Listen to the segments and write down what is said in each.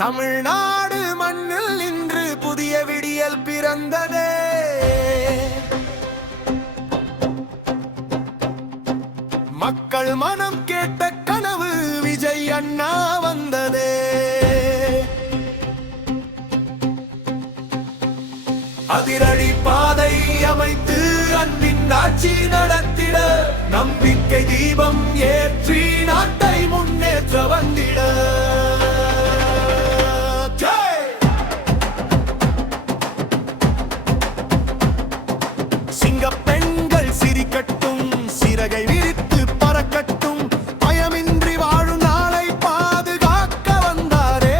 தமிழ்நாடு மண்ணில் இன்று புதிய விடியல் பிறந்ததே. மக்கள் மனம் கேட்ட கனவு விஜய் அண்ணா வந்ததே. அதிரடி பாதை அமைத்து அன்பின் ஆட்சி நடத்திட, நம்பிக்கை தீபம் ஏற்றி நாட்டை முன்னேற்ற வந்திட. சிங்கப்பெண்கள் சிரிக்கட்டும், சிறகை விரித்து பறக்கட்டும், பயமின்றி வாழும் நாளை பாதுகாக்க வந்தாரே.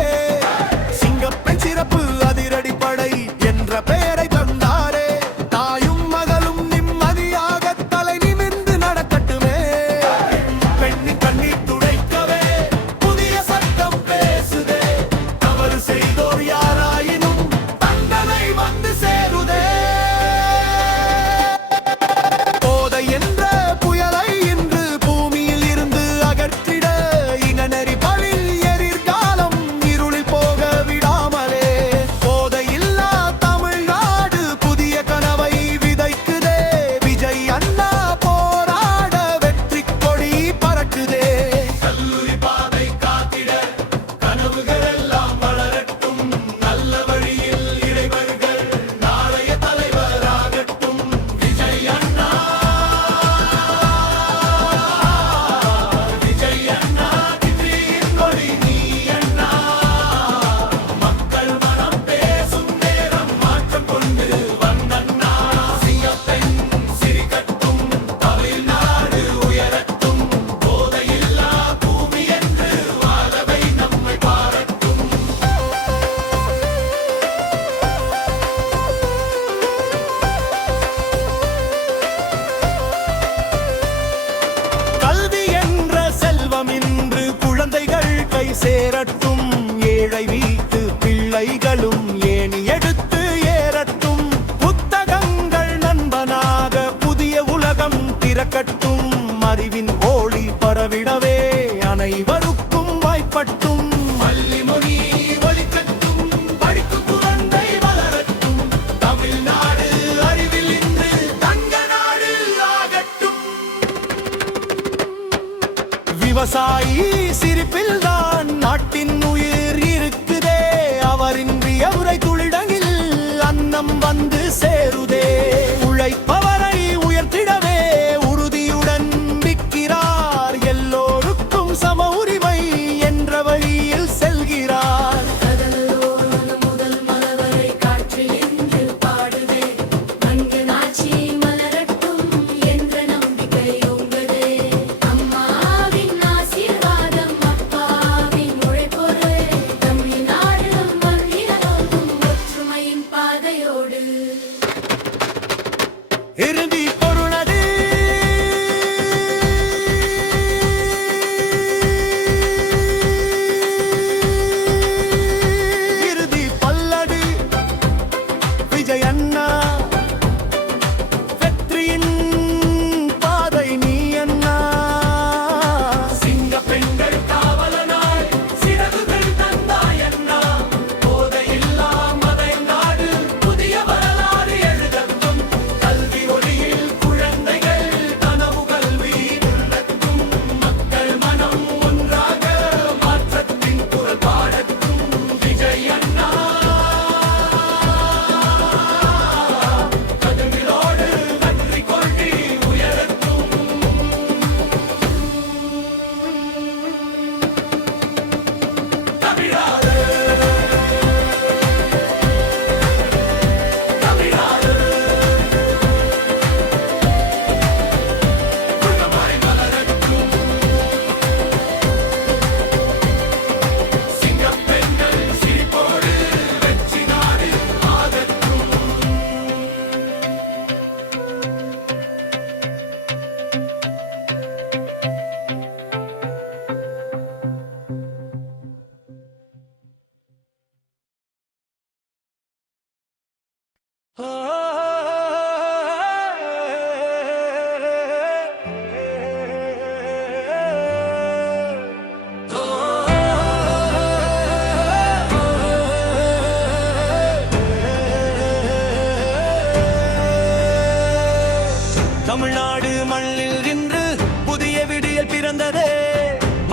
சிங்கப்பெண் சிறப்பு அதிரடி படை என்ற பெயரை தந்தாரே. தாயும் மகளும் நிம்மதியாக தலை நிமிர்ந்து நடக்கட்டுமே. பெண்ணின் கண்ணீர் துடைக்கவே புதிய சட்டம் பேசுதே. தவறு செய்தோர் யாராயினும் தண்டனை வந்து சேருதே. போதை என்ற புயலை இன்று பூமியில் இருந்து அகற்றிட, இனநெறி பழில் எதிர்காலம் இருளில் போக விடாமலே, போதையில்லா தமிழ்நாடு புதிய கனவை விதைக்குதே. விஜய் அண்ணா போராட வெற்றி கொடி பறக்குதே. கல்லூரி பாதை காத்திட கனவுகள் எல்லாம் வளரட்டும், நல்ல வழியில் இளைவர்கள் நாளைய தலைவராகட்டும். விஜய் அண்ணா, விஜய் அண்ணா, வெற்றியின் கொடி நீ அண்ணா. மக்கள் மனம் பேசும் நேரம் மாற்றம் கொண்டு வந்தண்ணா. சிங்கப்பெண் சிரிக்கட்டும், தமிழ்நாடு உயரட்டும், போதையில்லா பூமி என்று வாழவை நம்மை பாரட்டும். கல்வி என்ற செல்வம் இன்று குழந்தைகள் கை சேரட்டும், ஏழை வீட்டு பிள்ளைகளும் ஏணி எடுத்து ஏறட்டும். புத்தகங்கள் நண்பனாக புதிய உலகம் திறக்கட்டும், அறிவின் ஒளி பரவிடவே அனைவருக்கும் வாய்ப்பட்டும். பள்ளி மொழி ஒலிக்கட்டும், படிக்கும் குழந்தை வளரட்டும், தமிழ்நாடு அறிவில் இன்று தங்க நாடு ஆகட்டும். விவசாயி சிரிப்பில் தான் நாட்டின் உயிர் இருக்குதே. அவரின்றி அவரை துளிடங்கில் அன்னம் வந்து சேருதே. உழைப்பவரை உயர்த்திடவே உறுதியுடன் விற்கிறார், எல்லோருக்கும் சம உரிமை என்ற வழியில் செல்கிறார். கடலோடு முதல் மலவரை காற்று என்று பாடுதே. மண்ணின் ஆட்சி மலரட்டும் என்ற நம்பிக்கை உங்களே. அம்மாவின் ஆசீர்வாதம், அப்பாவின் உழைப்பொரு, தமிழ்நாடு மண்ணிலோடும் ஒற்றுமையின் பாதையோடு.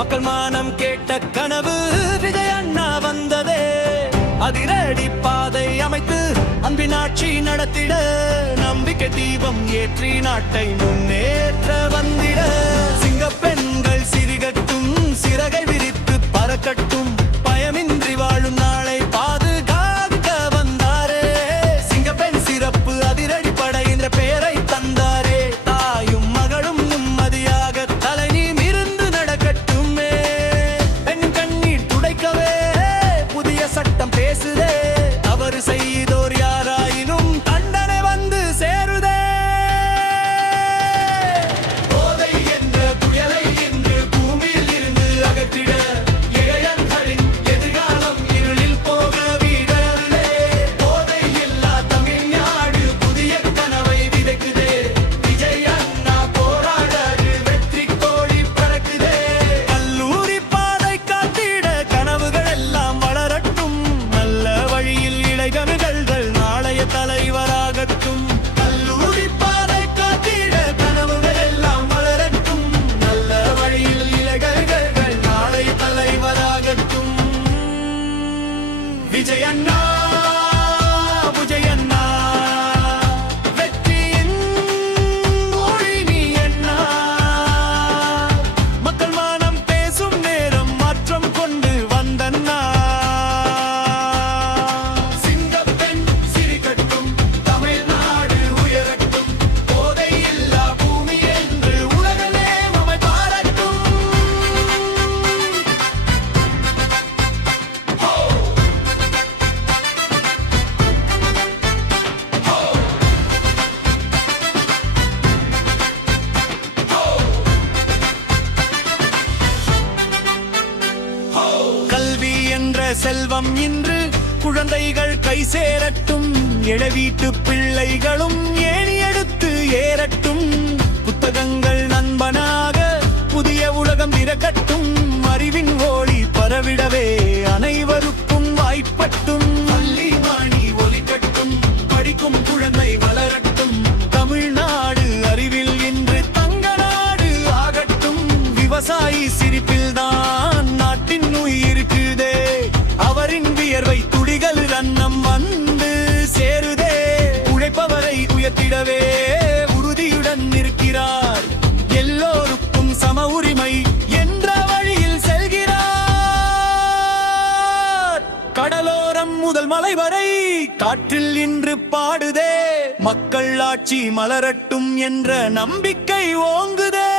மக்கள் மானம் கேட்ட கனவு விஜய் அண்ணா வந்ததே அதிரடி பாதை அமைத்து அன்பின் ஆட்சி நடத்திட நம்பிக்கை தீபம் ஏற்றி நாட்டை முன்னேற்ற வந்திட சிங்கப்பெண்கள் சிறுகட்டும் சிறகை விரித்து பறக்கட்டும் பயமின்றி வாழும் நாளை பாதுகாக்க வந்தாரே சிங்கப்பெண் சிறப்பு அதிரடி படை என்ற பெயரை தந்தாரே தாயும் மகளும் நிம்மதியாக தலை நிமிர்ந்து நடக்கட்டுமே பெண் கண்ணீர் துடைக்கவே புதிய சட்டம் பேசுதே தவறு செய்தோர் யாராயினும் தண்டனை வந்து சேருதே போதை என்ற புயலை இன்று பூமியில் இருந்து அகற்றிட இளைஞர்களின் எதிர்காலம் இருளில் போக விடலே போதை இல்லா தமிழ்நாடு புதிய கனவை விதைக்குதே விஜய் அண்ணா போராடாது வெற்றி கோடி பறக்குதே கல்லூரி பாதை காத்திட கனவுகள் எல்லாம் வளரட்டும் நல்ல வழியில் இளைஞர்கள் நாளைய தலைவராகட்டும் கல்லூரி பாதை காத்திட கனவுகள் எல்லாம் வளரட்டும் நல்ல வழியில் இளைஞர்கள் நாளைய தலைவராகட்டும் விஜய் அண்ணா விஜய் அண்ணா வெற்றியின் மொழி நீ அண்ணா மக்கள் மானம் பேசும் நேரம் மாற்றம் கொண்டு வந்தண்ணா சிங்கப்பெண் சிரிக்கட்டும் தமிழ்நாடு உயரட்டும் போதை இல்லா பூமி என்று உலகமே நம்மை பாராட்டும் கல்வி என்ற செல்வம் இன்று குழந்தைகள் கை சேரட்டும் இளவீட்டு பிள்ளைகளும் ஏணி எடுத்து ஏறட்டும் புத்தகங்கள் நண்பனாக புதிய உலகம் திறக்கட்டும் அறிவின் ஒளி பரவிடவே அனைவருக்கும் வாய்ப்பட்டும் பள்ளி மணி ஒலிக்கட்டும் படிக்கும் குழந்தை வளரட்டும் தமிழ்நாடு அறிவில் இன்று தங்க நாடு ஆகட்டும் விவசாயி சிரிப்பில் தான் நாட்டின் உயிர் இருக்குதே அவரின் வியர்வை துளிகள் ரன்னம் வந்து சேருதே உழைப்பவரை உயர்த்திடவே உறுதியுடன் இருக்கிறார் எல்லோருக்கும் சம உரிமை என்ற வழியில் செல்கிறார் கடலோரம் முதல் மலை வரை காற்றில் இன்று பாடுதே மக்கள் ஆட்சி மலரட்டும் என்ற நம்பிக்கை ஓங்குதே